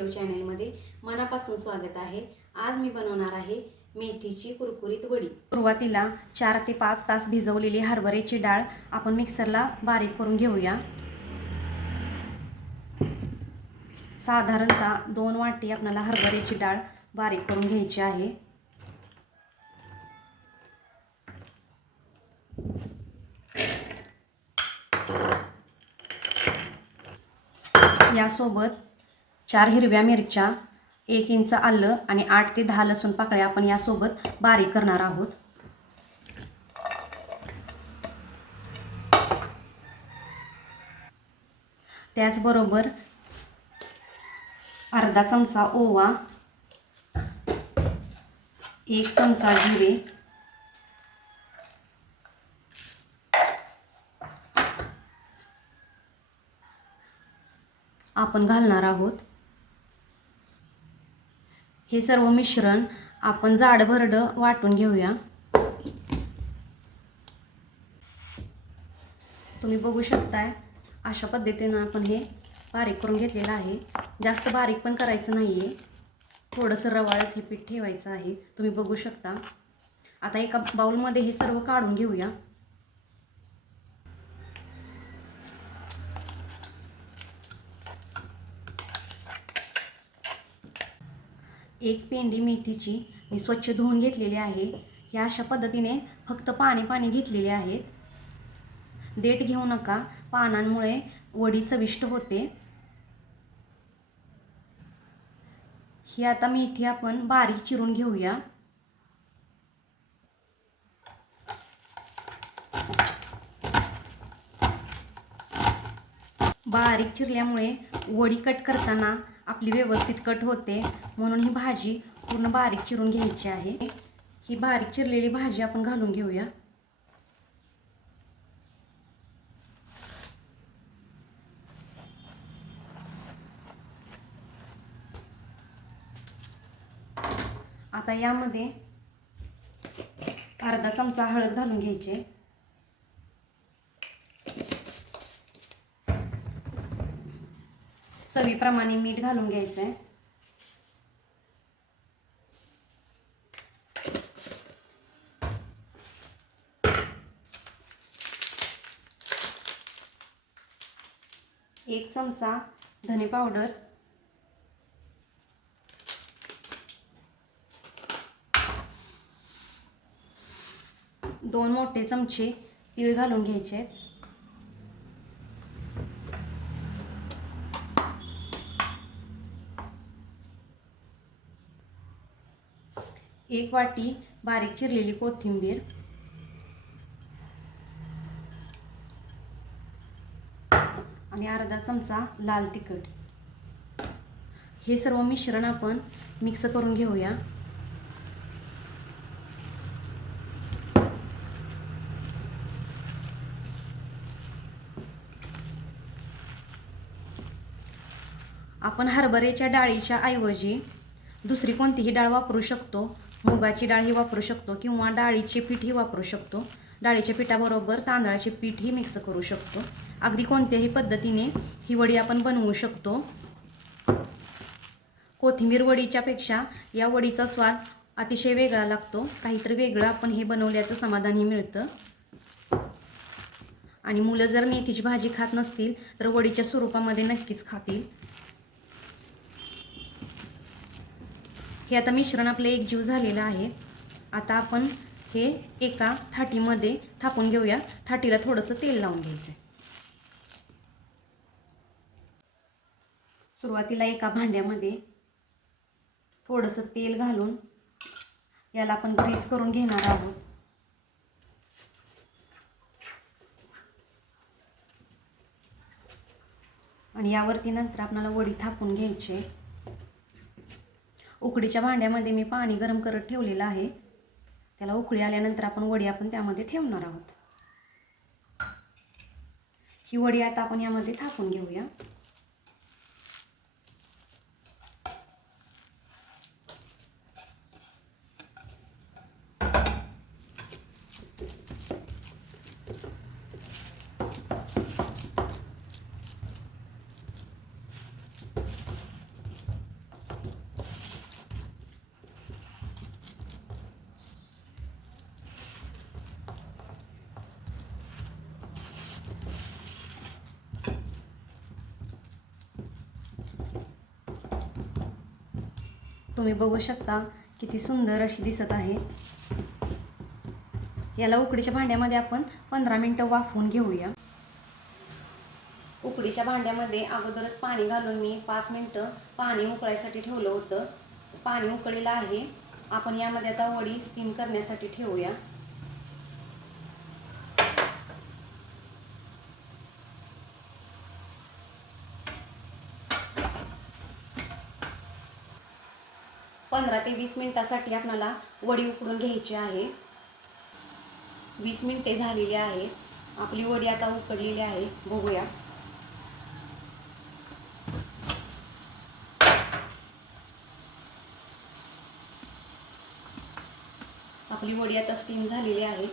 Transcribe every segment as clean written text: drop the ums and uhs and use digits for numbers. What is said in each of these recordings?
Video चॅनलमध्ये मनापासून स्वागत आहे। आज मी बनवणार आहे मेथीची कुरकुरीत वडी। सुरुवातीला 4 ते 5 तास भिजवलेली हरभऱ्याची डाळ आपण मिक्सरला बारीक करून घेऊया। साधारणतः 2 वाटी आपल्याला हरभऱ्याची डाळ बारीक करून घ्यायची आहे। यासोबत 4 हिरव्या मिरच्या, 1 इंच आलं आणि 8 ते 10 लसूण पाकळ्या आपण यासोबत बारीक करणार आहोत। त्याचबरोबर अर्धा चमचा ओवा, 1 चमचा जिरे, आपण घालणार आहोत। हे सर्व मिश्रण आपण जाडभरड वाटून घेऊया। तुम्ही बघू शकताय अशा पद्धतीने आपण हे बारीक करून घेतलेलं आहे। जास्त बारीक पण करायचं नाहीये, थोडंसं रवाळच हे पीठ ठेवायचं आहे। तुम्ही बघू शकता। आता एका बाउलमध्ये हे सर्व काढून घेऊया। एक पेंडी मेथीची मी स्वच्छ धुवून घेतलेली आहे। या अशा पद्धतीने फक्त पाणी घेतलेले आहेत। देठ घेऊ नका, पानांमुळे वडी चविष्ट होते। ही आता मेथी आपण बारीक चिरून घेऊया। बारीक चिरल्यामुळे वडी कट करताना आपली व्यवस्थित कट होते, म्हणून ही भाजी पूर्ण बारीक चिरून घ्यायची आहे। ही बारीक चिरलेली भाजी आपण घालून घेऊया। आता यामध्ये अर्धा चमचा हळद घालून घ्यायचे, चवीप्रमाणे मीठ घालून घ्यायचं आहे। एक चमचा धने पावडर, 2 मोठे चमचे तीळ घालून घ्यायचे, एक वाटी बारीक चिरलेली कोथिंबीर, आणि अर्धा चमचा लाल तिखट। हे सर्व मिश्रण आपण मिक्स करून घेऊया। आपण हरभऱ्याच्या डाळीच्या ऐवजी दुसरी कोणतीही डाळ वापरू शकतो। मुगाची डाळ ही वापरू शकतो किंवा डाळीचे पीठही वापरू शकतो। डाळीच्या पिठाबरोबर तांदळाचे पीठही मिक्स करू शकतो। अगदी कोणत्याही पद्धतीने ही वडी आपण बनवू शकतो। कोथिंबीर वडीच्या पेक्षा या वडीचा स्वाद अतिशय वेगळा लागतो। काहीतरी वेगळं आपण हे बनवल्याचं समाधानही मिळतं। आणि मुलं जर मेथीची भाजी खात नसतील तर वडीच्या स्वरूपामध्ये नक्कीच खातील। हे आता मिश्रण आपलं एकजीव झालेलं आहे। आता आपण हे एका थाटीमध्ये थापून घेऊया। थाटीला थोडंसं तेल लावून घ्यायचं। सुरुवातीला एका भांड्यामध्ये थोडंसं तेल घालून याला आपण ग्रीस करून घेणार आहोत। आणि यावरती नंतर आपल्याला वडी थापून घ्यायची। उकडीच्या भांड्यामध्ये मी पाणी गरम करत ठेवलेलं आहे। त्याला उकळी आल्यानंतर आपण वडी त्यामध्ये ठेवणार आहोत। ही वडी आता आपण यामध्ये थापून घेऊया। तुम्ही बघू शकता किती सुंदर अशी दिसत आहे। याला उकडीच्या भांड्यामध्ये आपण 15 मिनिटं वाफवून घेऊया। उकडीच्या भांड्यामध्ये अगोदरच पाणी घालून मी 5 मिनिटं पाणी उकळायसाठी ठेवलं होतं। पाणी उकळलेलं आहे। आपण यामध्ये आता वडी स्टीम करण्यासाठी ठेवूया। पंधरा ते 20 मिनिटासाठी आपल्याला वडी उकडून घ्यायची आहे। 20 मिनिटे झालेली आहे। आपली वडी आता उकडलेली आहे, बघूया। आपली वडी आता स्टीम झालेली आहे।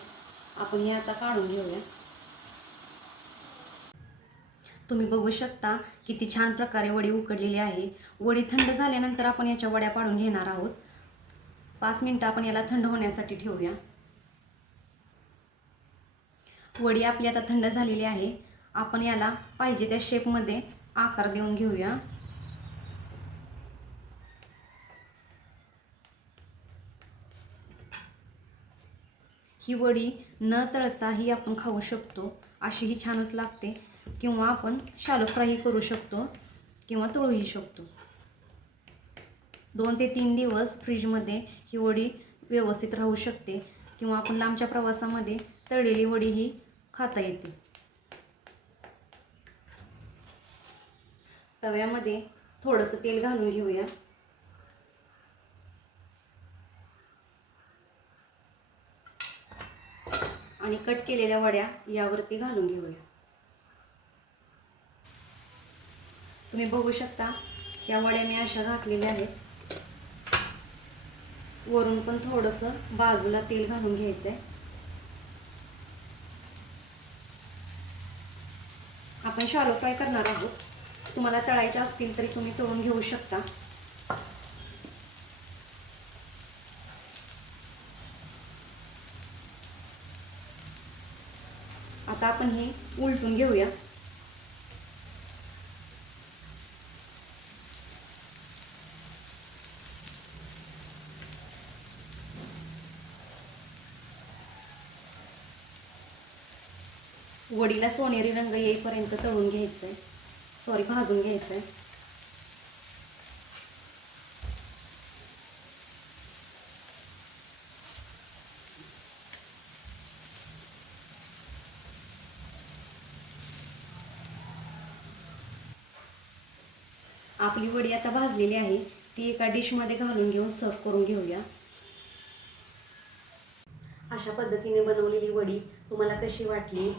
आपण हे आता काढून घेऊया। तुम्ही बघू शकता किती छान प्रकारे वडी उकडलेली आहे। वडी थंड झाल्यानंतर आपण याच्या वड्या पाडून घेणार आहोत। 5 मिनिटं आपण याला थंड होण्यासाठी ठेवूया। वडी आपली आता थंड झालेली आहे। आपण याला पाहिजे त्या शेपमध्ये आकार देऊन घेऊया। ही वडी न तळताही आपण खाऊ शकतो, अशीही छानच लागते। किंवा आपण शॅलो फ्राय करू शकतो किंवा तळूही शकतो। 2 ते 3 दिवस फ्रीजमध्ये ही वडी व्यवस्थित राहू शकते किंवा आपण लांबच्या प्रवासामध्ये तळलेली वडी ही खाता येते। तव्यामध्ये थोडंसं तेल घालून घेऊया आणि कट केलेल्या वड्या यावरती घालून घेऊया। तुम्ही बघू शकता या वड्या मी अशा घातलेल्या आहेत। वरून पण थोडंसं बाजूला तेल घालून घ्यायचं आहे। आपण शॅलो फ्राय करणार आहोत। तुम्हाला तळायचे असतील तरी तुम्ही तळून घेऊ शकता। आता आपण हे उलटून घेऊया। वडीला सोनेरी रंग येईपर्यंत तळून घ्यायचं आहे, भाजून घ्यायचं आहे। आपली वडी आता भाजलेली आहे, ती एका डिशमध्ये घालून घेऊन सर्व करून घेऊया। अशा पद्धतीने बनवलेली वडी तुम्हाला कशी वाटली?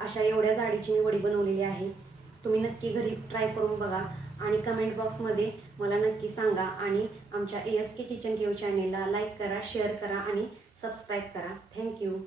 अशा एवढ्या जाडीची मी वडी बनवलेली आहे। तुम्ही नक्की घरी ट्राय करून बघा आणि कमेंट बॉक्समध्ये मला नक्की सांगा। आणि आमच्या ASK किचन केव चॅनेलला लाईक करा, शेअर करा आणि सबस्क्राईब करा। थँक्यू।